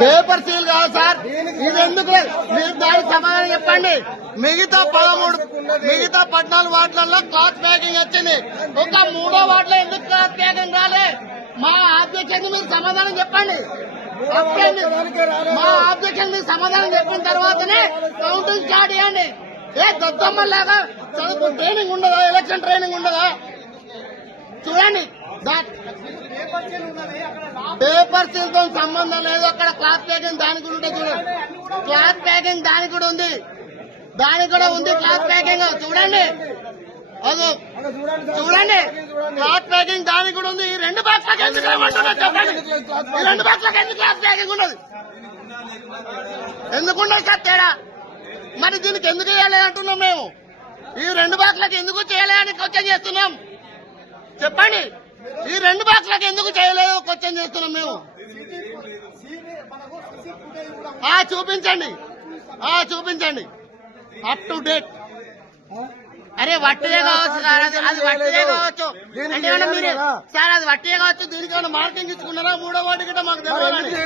Paper seal కాదు sir, ఇది ఎందుకు లేదు? మీరు దానికి సమాధానం చెప్పండి. మిగతా 14 వార్డులలో క్లాత్ ప్యాకింగ్ వచ్చింది, ఒక 3వ వార్డులో ఎందుకు క్లాత్ ప్యాకింగ్ రాలే? మా ఆబ్జెక్షన్ మీరు సమాధానం చెప్పండి. మా ఆబ్జెక్షన్ మీరు సమాధానం చెప్పిన తర్వాతనే కౌంటింగ్ స్టార్ట్ చేయండి. ఏ దద్దమ్మలాగా చదువు ట్రైనింగ్ ఉండదా? ఎలక్షన్ ట్రైనింగ్ ఉండదా? చూడండి, పేపర్ సీల్ తో సంబంధం లేదు. అక్కడ క్లాత్ ప్యాకింగ్ దానికి కూడా ఉంటుంది. చూడండి, క్లాత్ ప్యాకింగ్ దానికి కూడా ఉంది, క్లాత్ ప్యాకింగ్ చూడండి. అదో చూడండి, క్లాత్ ప్యాకింగ్ దానికి కూడా ఉంది. ఈ 2 బాక్స్లకు ఎందుకు ఏమంటున్నారు చెప్పండి? ఈ 2 బాక్స్లకు ఎందుకు క్లాత్ ప్యాకింగ్ ఉన్నది? ఎందుకుండదు సార్ తేడా? మరి దీనికి ఎందుకు చేయలేదు అంటున్నాం మేము. ఈ 2 బాక్స్లకు ఎందుకు చేయలేదని క్వశ్చన్ చేస్తున్నాం. చెప్పండి, ఈ 2 బాక్స్లకు ఎందుకు చేయలేదు క్వశ్చన్ చేస్తున్నాం మేము. చూపించండి అప్ టు డేట్. అరే వట్టిదే కావచ్చు సార్, అది వట్టిదే కావచ్చు. అంటే మీరు సార్ అది వట్టిదే కావచ్చు. దీనికి ఏమైనా మార్కింగ్ ఇచ్చుకున్నారా? 3వ వార్డు గిట్ట మాకు తెలియాలని.